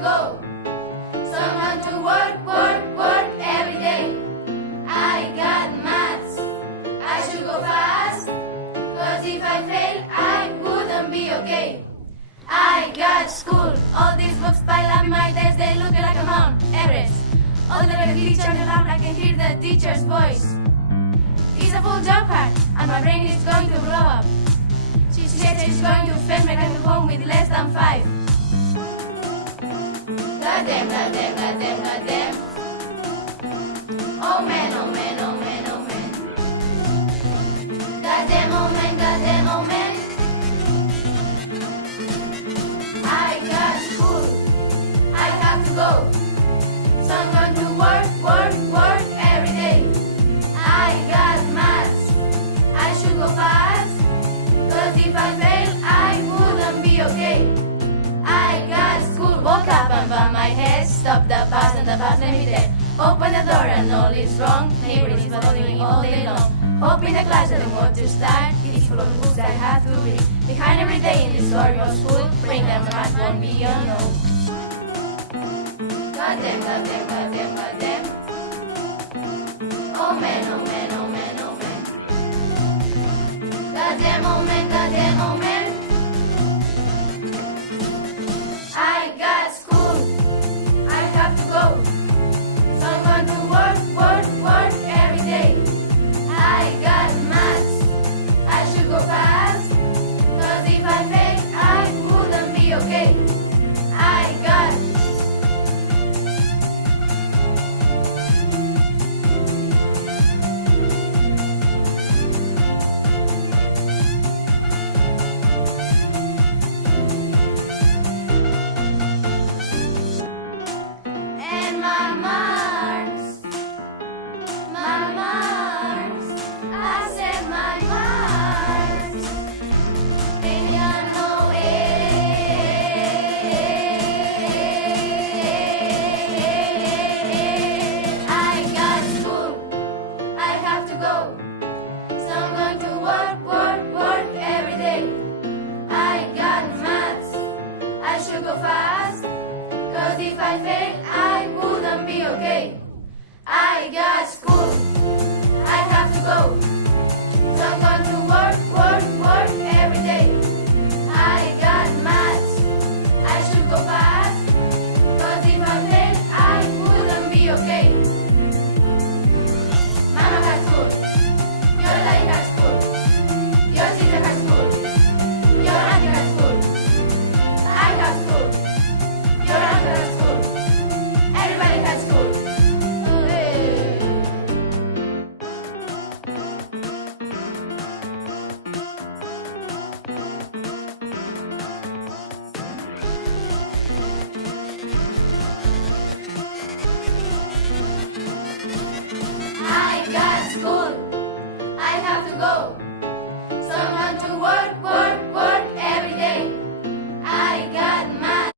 go. Someone to work, work, work every day. I got maths, I should go fast, 'cause if I fail, I wouldn't be okay. I got school, all these books pile up my desk, they look like a Mount Everest. All the teacher around, I can hear the teacher's voice. It's a full job hard, and my brain is going to blow up. She said she's going to fail me and go home with less than 5. Goddamn, goddamn, goddamn, goddamn. Oh man, oh man, oh man, oh man. Goddamn, oh man, goddamn, oh man. I got school, I have to go. So I'm going to work, work, work every day. I got maths, I should go fast, 'cause if I fail, I wouldn't be okay. I got school, woke up and banged my head, stop the bus and the bus let me dead. Open the door and all is wrong, neighbor is following me all day long. Hope in the class that I want to start, it is full of books that I have to read. Behind every day in this story of school, bring them back won't be unknown. Goddamn, goddamn, goddamn, goddamn. Oh man, oh man, oh man, oh man. Goddamn, oh man, goddamn, oh man. I got school, I have to go. So I'm going to work, work, work every day. I got maths, I should go fast, 'cause if I fail, I wouldn't be okay. I got and my marks, I said my marks, they got no A. I got school, I have to go, so I'm going to work, work, work every day. I got maths, I should go fast, 'cause if I fail, I wouldn't be okay. I got school, I have to go, so I'm going to work, work, work every day. I got maths, I should go fast, 'cause if I fail, I wouldn't be okay. Mama got school, your life got school, your sister got school, your auntie got school, I got school, your uncle got school, everybody got school. I got school, I have to go, so I'm going to work,